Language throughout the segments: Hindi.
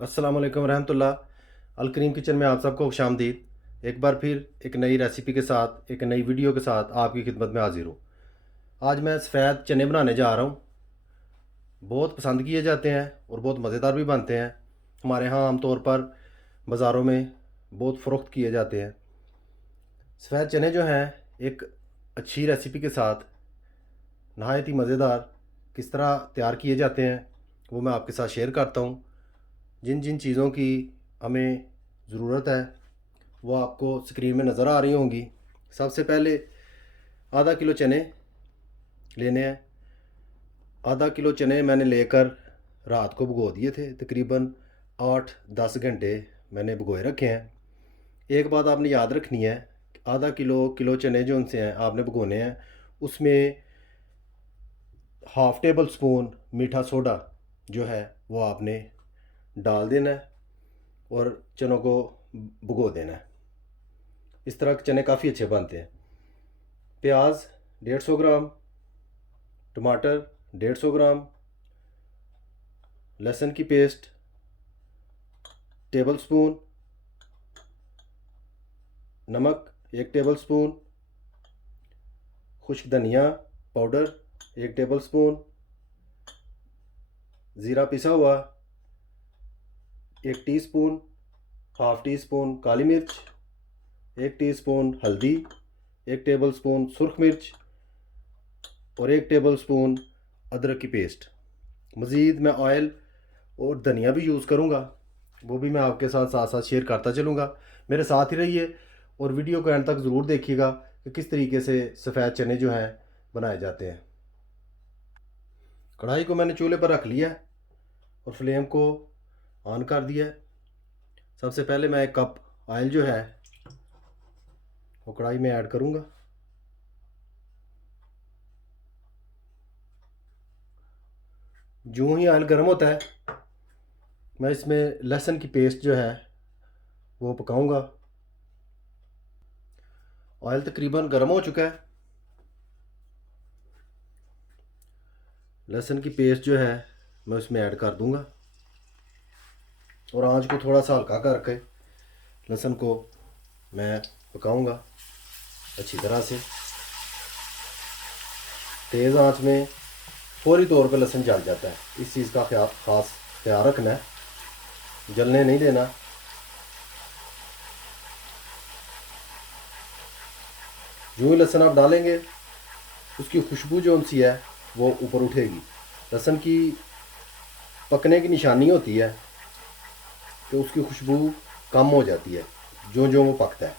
अस्सलाम वालेकुम रहमतुल्लाह। अल करीम किचन में आप सबको खुशामदीद। एक बार फिर एक नई रेसिपी के साथ, एक नई वीडियो के साथ आपकी खिदमत में हाजिर हूँ। आज मैं सफ़ेद चने बनाने जा रहा हूँ। बहुत पसंद किए जाते हैं और बहुत मज़ेदार भी बनते हैं। हमारे यहाँ आम तौर पर बाज़ारों में बहुत फ़रोख्त किए जाते हैं। सफ़ेद चने जो हैं, एक अच्छी रेसिपी के साथ नहायत ही मज़ेदार किस तरह तैयार किए जाते हैं, वो मैं आपके साथ शेयर करता हूँ। जिन जिन चीज़ों की हमें ज़रूरत है वो आपको स्क्रीन में नज़र आ रही होंगी। सबसे पहले आधा किलो चने लेने हैं। आधा किलो चने मैंने लेकर रात को भिगो दिए थे। तकरीबन 8-10 घंटे मैंने भिगोए रखे हैं। एक बात आपने याद रखनी है, आधा किलो चने जो उनसे हैं आपने भिगोने हैं। उसमें हाफ़ टेबल स्पून मीठा सोडा जो है वो आपने डाल देना है और चनों को भिगो देना है। इस तरह के चने काफ़ी अच्छे बनते हैं। प्याज 150 ग्राम, टमाटर 150 ग्राम, लहसुन की पेस्ट टेबल स्पून, नमक 1 टेबल स्पून, खुश्क धनिया पाउडर 1 टेबल स्पून, ज़ीरा पिसा हुआ 1 टीस्पून, हाफ़ टी स्पून काली मिर्च, 1 टीस्पून हल्दी, 1 टेबल स्पून सुरख मिर्च और 1 टेबल स्पून अदरक की पेस्ट। मज़ीद मैं ऑयल और धनिया भी यूज़ करूँगा, वो भी मैं आपके साथ साथ साथ शेयर करता चलूँगा। मेरे साथ ही रहिए और वीडियो को एंड तक ज़रूर देखिएगा कि किस तरीके से सफ़ेद चने जो हैं बनाए जाते हैं। कढ़ाई को मैंने चूल्हे पर रख लिया है और फ्लेम को ऑन कर दिया है। सबसे पहले मैं 1 कप ऑयल जो है वो कढ़ाई में ऐड करूँगा। जो ही ऑयल गर्म होता है मैं इसमें लहसुन की पेस्ट जो है वो पकाऊंगा। ऑयल तकरीबन गर्म हो चुका है। लहसुन की पेस्ट जो है मैं उसमें ऐड कर दूंगा और आंच को थोड़ा सा हल्का करके लहसुन को मैं पकाऊंगा अच्छी तरह से। तेज़ आंच में फौरी तौर पर लहसुन जल जाता है, इस चीज़ का ख़ास ख्याल रखना है, जलने नहीं देना। जो ही लहसुन आप डालेंगे उसकी खुशबू जो सी है वो ऊपर उठेगी। लहसुन की पकने की निशानी होती है कि उसकी खुशबू कम हो जाती है जो जो वो पकता है।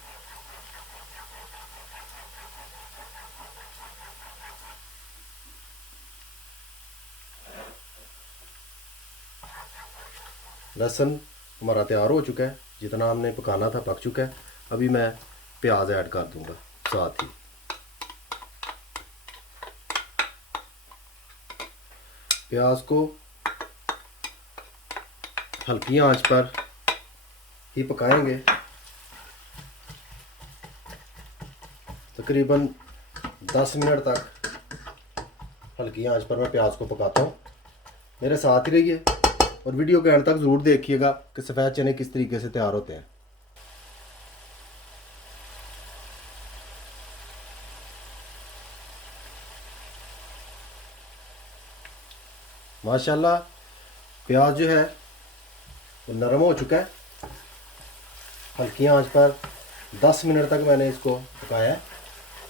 लहसुन हमारा तैयार हो चुका है, जितना हमने पकाना था पक चुका है। अभी मैं प्याज ऐड कर दूंगा साथ ही। प्याज को हल्की आंच पर ही पकाएंगे। तकरीबन 10 मिनट तक हल्की आंच पर मैं प्याज को पकाता हूँ। मेरे साथ ही रहिए और वीडियो के एंड तक ज़रूर देखिएगा कि सफ़ेद चने किस तरीके से तैयार होते हैं। माशाल्लाह प्याज जो है वो नरम हो चुका है। हल्की आंच पर 10 मिनट तक मैंने इसको पकाया है,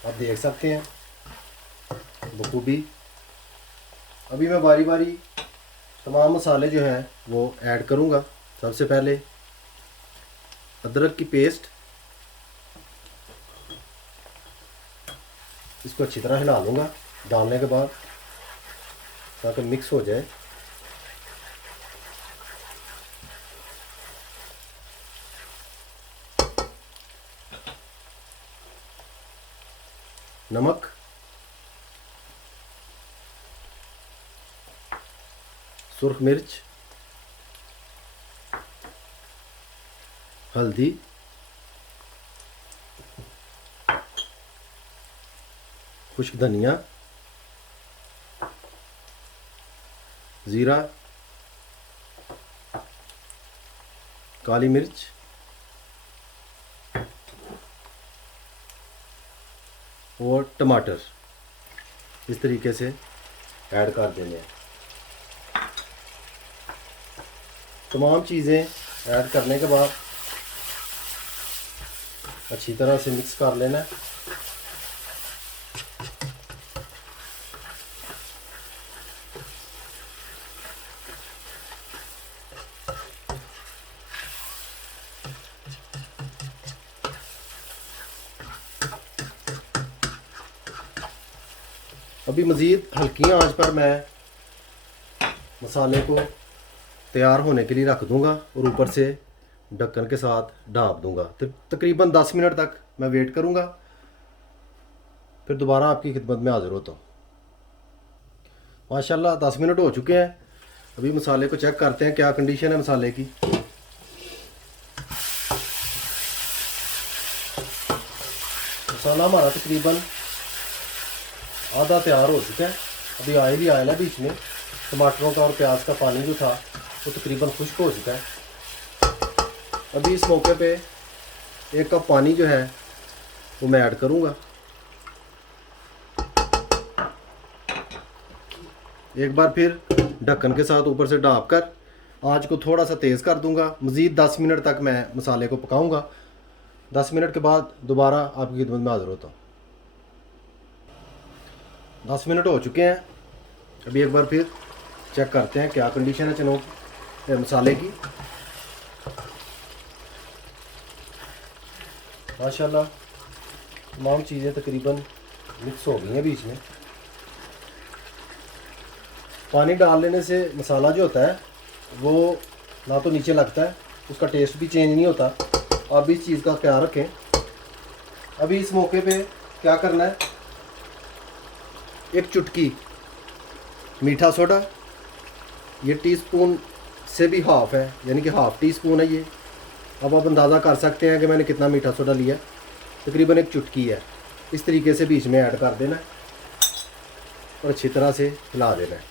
आप देख सकते हैं बखूबी। अभी मैं बारी बारी तमाम मसाले जो हैं वो ऐड करूँगा। सबसे पहले अदरक की पेस्ट, इसको अच्छी तरह हिला लूँगा डालने के बाद ताकि मिक्स हो जाए। नमक, सुरख मिर्च, हल्दी, खुश्क धनिया, ज़ीरा, काली मिर्च और टमाटर इस तरीके से ऐड कर देने हैं। तमाम चीज़ें ऐड करने के बाद अच्छी तरह से मिक्स कर लेना है। अभी मज़ीद हल्की आंच पर मैं मसाले को तैयार होने के लिए रख दूंगा और ऊपर से ढक्कन के साथ ढाँप दूंगा। तकरीबन 10 मिनट तक मैं वेट करूंगा, फिर दोबारा आपकी खिदमत में हाज़िर होता हूँ। माशाल्लाह 10 मिनट हो चुके हैं। अभी मसाले को चेक करते हैं क्या कंडीशन है मसाले की। मसाला हमारा तकरीबन आधा तैयार हो चुका है। अभी ऑयल ही ऑयल है, बीच में टमाटरों का और प्याज का पानी जो था वो तकरीबन खुश्क हो चुका है। अभी इस मौके पे 1 कप पानी जो है वो मैं ऐड करूँगा। एक बार फिर ढक्कन के साथ ऊपर से ढाँप कर आँच को थोड़ा सा तेज़ कर दूंगा। मज़ीद 10 मिनट तक मैं मसाले को पकाऊंगा। 10 मिनट के बाद दोबारा आपकी खिदमत में हाज़िर होता हूँ। 10 मिनट हो चुके हैं। अभी एक बार फिर चेक करते हैं क्या कंडीशन है चनों मसाले की। माशाल्लाह तमाम चीज़ें तकरीबन मिक्स हो गई हैं बीच में। पानी डाल लेने से मसाला जो होता है वो ना तो नीचे लगता है, उसका टेस्ट भी चेंज नहीं होता। आप भी इस चीज़ का ख्याल रखें। अभी इस मौके पे क्या करना है, एक चुटकी मीठा सोडा, ये टीस्पून से भी हाफ़ है, यानी कि हाफ़ टी स्पून है ये। अब आप अंदाज़ा कर सकते हैं कि मैंने कितना मीठा सोडा लिया। तकरीबन एक चुटकी है। इस तरीके से बीच में ऐड कर देना है और अच्छी तरह से हिला देना है।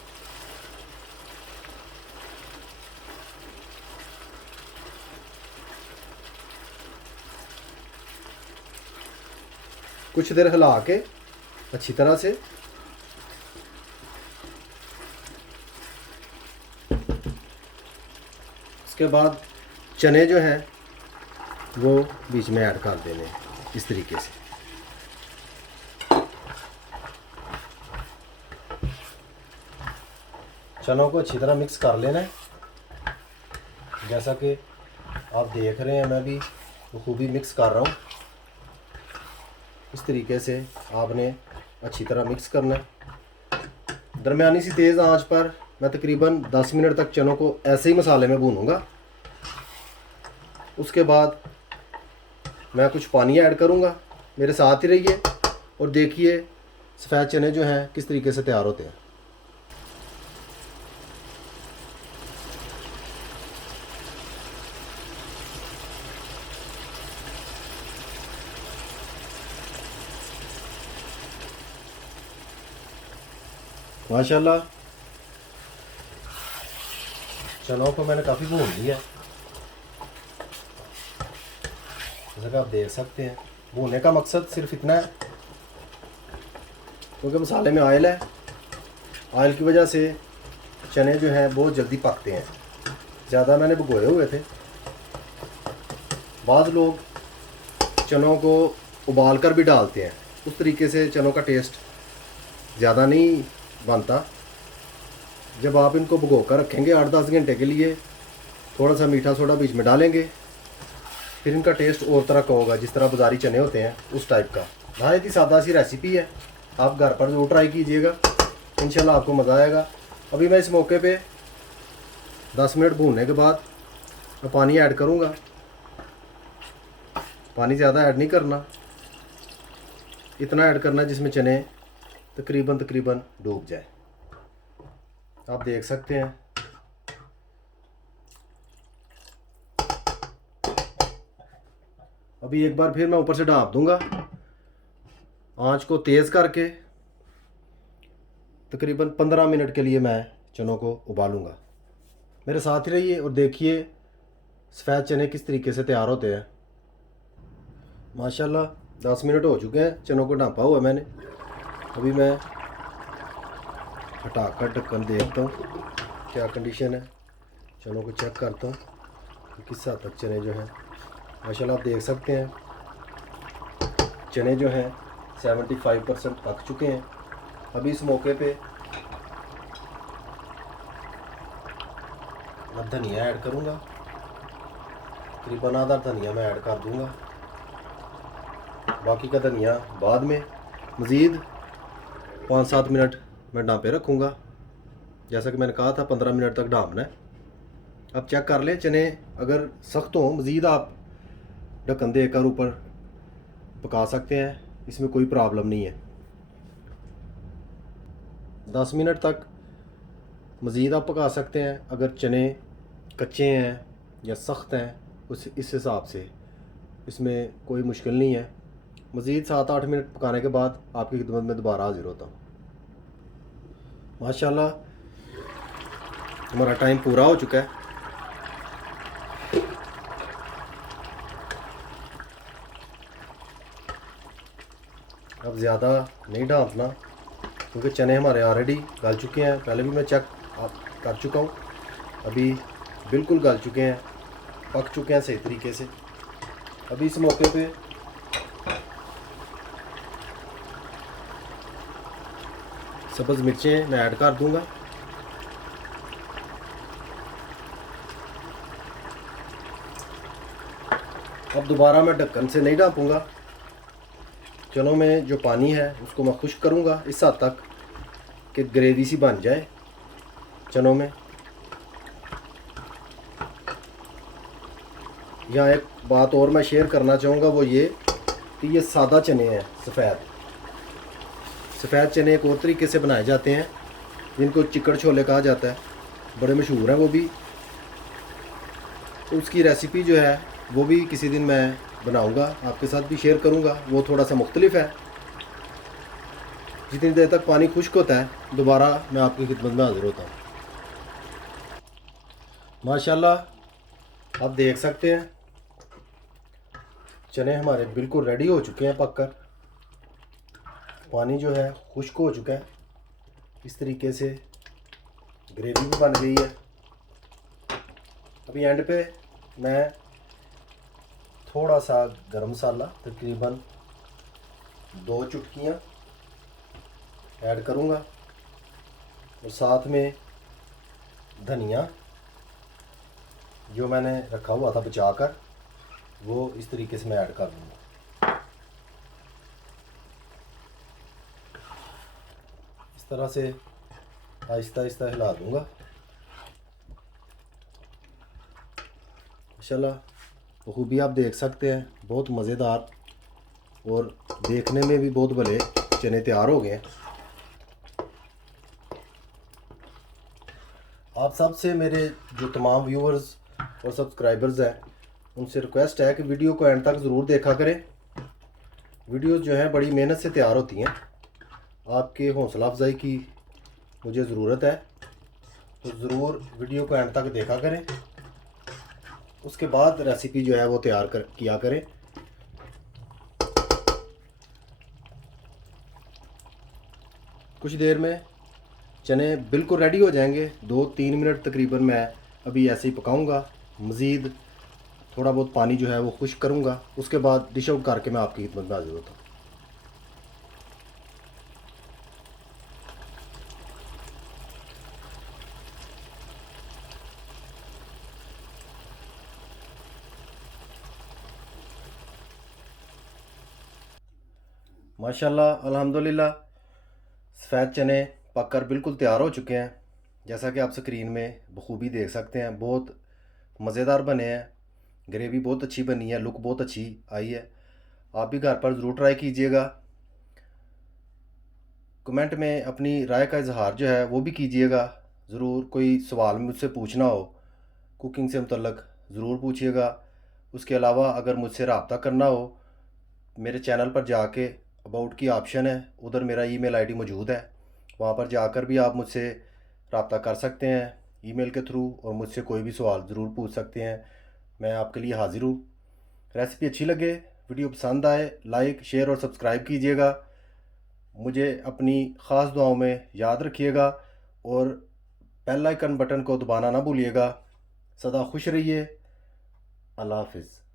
कुछ देर हिला के अच्छी तरह से उसके बाद चने जो हैं वो बीच में ऐड कर देने इस तरीके से। चनों को अच्छी तरह मिक्स कर लेना है। जैसा कि आप देख रहे हैं मैं भी बखूबी मिक्स कर रहा हूँ। इस तरीके से आपने अच्छी तरह मिक्स करना है। दरमियानी सी तेज़ आंच पर मैं तकरीबन 10 मिनट तक चनों को ऐसे ही मसाले में भूनूंगा। उसके बाद मैं कुछ पानी ऐड करूंगा। मेरे साथ ही रहिए और देखिए सफ़ेद चने जो हैं किस तरीके से तैयार होते हैं। माशाल्लाह चनों को मैंने काफ़ी भून लिया, जैसा कि आप देख सकते हैं। भूनने का मकसद सिर्फ इतना है क्योंकि मसाले में ऑयल है। ऑयल की वजह से चने जो हैं बहुत जल्दी पकते हैं। ज़्यादा मैंने भिगोए हुए थे। बाद लोग चनों को उबाल कर भी डालते हैं, उस तरीके से चनों का टेस्ट ज़्यादा नहीं बनता। जब आप इनको भिगो कर रखेंगे 8-10 घंटे के लिए, थोड़ा सा मीठा सोडा बीच में डालेंगे, फिर इनका टेस्ट और तरह का होगा, जिस तरह बाज़ारी चने होते हैं उस टाइप का। नहायत ही सादा सी रेसिपी है, आप घर पर ज़रूर ट्राई कीजिएगा, इंशाल्लाह आपको मज़ा आएगा। अभी मैं इस मौके पे 10 मिनट भूनने के बाद मैं पानी ऐड करूँगा। पानी ज़्यादा ऐड नहीं करना, इतना ऐड करना जिसमें चने तकरीबन डूब जाए। आप देख सकते हैं अभी एक बार फिर मैं ऊपर से ढाँप दूंगा। आंच को तेज़ करके तकरीबन 15 मिनट के लिए मैं चनों को उबालूंगा। मेरे साथ ही रहिए और देखिए सफ़ेद चने किस तरीके से तैयार होते हैं। माशाल्लाह 10 मिनट हो चुके हैं, चनों को ढाँपा हुआ मैंने। अभी मैं हटाकर ढक्कन देखता हूँ क्या कंडीशन है, चनों को चेक करता हूँ कि किस हद तक चने जो हैं। माशाल्लाह आप देख सकते हैं चने जो हैं 75% पक चुके हैं। अभी इस मौके पे मैं धनिया ऐड करूँगा, तकरीबन आधा धनिया मैं ऐड कर दूँगा, बाकी का धनिया बाद में। मज़ीद 5-7 मिनट मैं ढाँपे रखूँगा, जैसा कि मैंने कहा था 15 मिनट तक ढाँपना है। अब चेक कर लें, चने अगर सख्त हों मज़ीद आप ढक्कन देकर ऊपर पका सकते हैं, इसमें कोई प्रॉब्लम नहीं है। 10 मिनट तक मज़ीद आप पका सकते हैं। अगर चने कच्चे हैं या सख्त हैं उस इस हिसाब से इसमें कोई मुश्किल नहीं है। मज़ीद 7-8 मिनट पकाने के बाद आपकी खिदमत में दोबारा हाज़िर होता हूँ। माशाल्लाह हमारा टाइम पूरा हो चुका है। अब ज़्यादा नहीं ढाँपना क्योंकि चने हमारे ऑलरेडी गल चुके हैं, पहले भी मैं चेक कर चुका हूँ। अभी बिल्कुल गल चुके हैं, पक चुके हैं सही तरीके से। अभी इस मौके पे सब्ज़ मिर्चें मैं ऐड कर दूंगा। अब दोबारा मैं ढक्कन से नहीं ढाँपूँगा, चनों में जो पानी है उसको मैं खुश्क करूँगा इस हद तक कि ग्रेवी सी बन जाए चनों में। यहाँ एक बात और मैं शेयर करना चाहूँगा, वो ये कि ये सादा चने हैं। सफ़ेद चने एक और तरीके से बनाए जाते हैं जिनको चिकड़ छोले कहा जाता है, बड़े मशहूर हैं वो भी। तो उसकी रेसिपी जो है वो भी किसी दिन मैं बनाऊंगा, आपके साथ भी शेयर करूंगा। वो थोड़ा सा मुख्तलिफ है। जितनी देर तक पानी खुश्क होता है दोबारा मैं आपकी खिदमत में हाज़िर होता हूँ। माशाल्लाह आप देख सकते हैं चने हमारे बिल्कुल रेडी हो चुके हैं पककर। पानी जो है खुश्क हो चुका है, इस तरीके से ग्रेवी भी बन गई है। अभी एंड पे मैं थोड़ा सा गरम मसाला तकरीबन 2 चुटकियाँ ऐड करूँगा और साथ में धनिया जो मैंने रखा हुआ था बचाकर वो इस तरीके से मैं ऐड कर दूँगा। इस तरह से आहिस्ता आहिस्ता हिला दूँगा। माशाल्लाह बखूबी आप देख सकते हैं, बहुत मज़ेदार और देखने में भी बहुत भले चने तैयार हो गए हैं। आप सब से मेरे जो तमाम व्यूअर्स और सब्सक्राइबर्स हैं उनसे रिक्वेस्ट है कि वीडियो को एंड तक ज़रूर देखा करें। वीडियोस जो हैं बड़ी मेहनत से तैयार होती हैं, आपके हौसला अफजाई की मुझे ज़रूरत है, तो ज़रूर वीडियो को एंड तक देखा करें। उसके बाद रेसिपी जो है वो तैयार किया करें। कुछ देर में चने बिल्कुल रेडी हो जाएंगे। 2-3 मिनट तकरीबन मैं अभी ऐसे ही पकाऊंगा। मज़ीद थोड़ा बहुत पानी जो है वो खुश्क करूंगा, उसके बाद डिश आउट करके मैं आपकी खिदमत में हाज़िर होता हूँ। माशाल्लाह अल्हम्दुलिल्लाह सफ़ेद चने पककर बिल्कुल तैयार हो चुके हैं, जैसा कि आप स्क्रीन में बखूबी देख सकते हैं। बहुत मज़ेदार बने हैं, ग्रेवी बहुत अच्छी बनी है, लुक बहुत अच्छी आई है। आप भी घर पर ज़रूर ट्राई कीजिएगा। कमेंट में अपनी राय का इजहार जो है वो भी कीजिएगा। ज़रूर कोई सवाल मुझसे पूछना हो कुकिंग से मुतल्लक ज़रूर पूछिएगा। उसके अलावा अगर मुझसे रब्ता करना हो, मेरे चैनल पर जाके अबाउट की ऑप्शन है, उधर मेरा ईमेल आईडी मौजूद है, वहाँ पर जाकर भी आप मुझसे रब्ता कर सकते हैं ईमेल के थ्रू और मुझसे कोई भी सवाल ज़रूर पूछ सकते हैं। मैं आपके लिए हाज़िर हूँ। रेसिपी अच्छी लगे, वीडियो पसंद आए, लाइक शेयर और सब्सक्राइब कीजिएगा। मुझे अपनी ख़ास दुआओं में याद रखिएगा और बेल आइकन बटन को दबाना ना भूलिएगा। सदा खुश रहिए। अल्लाह हाफिज़।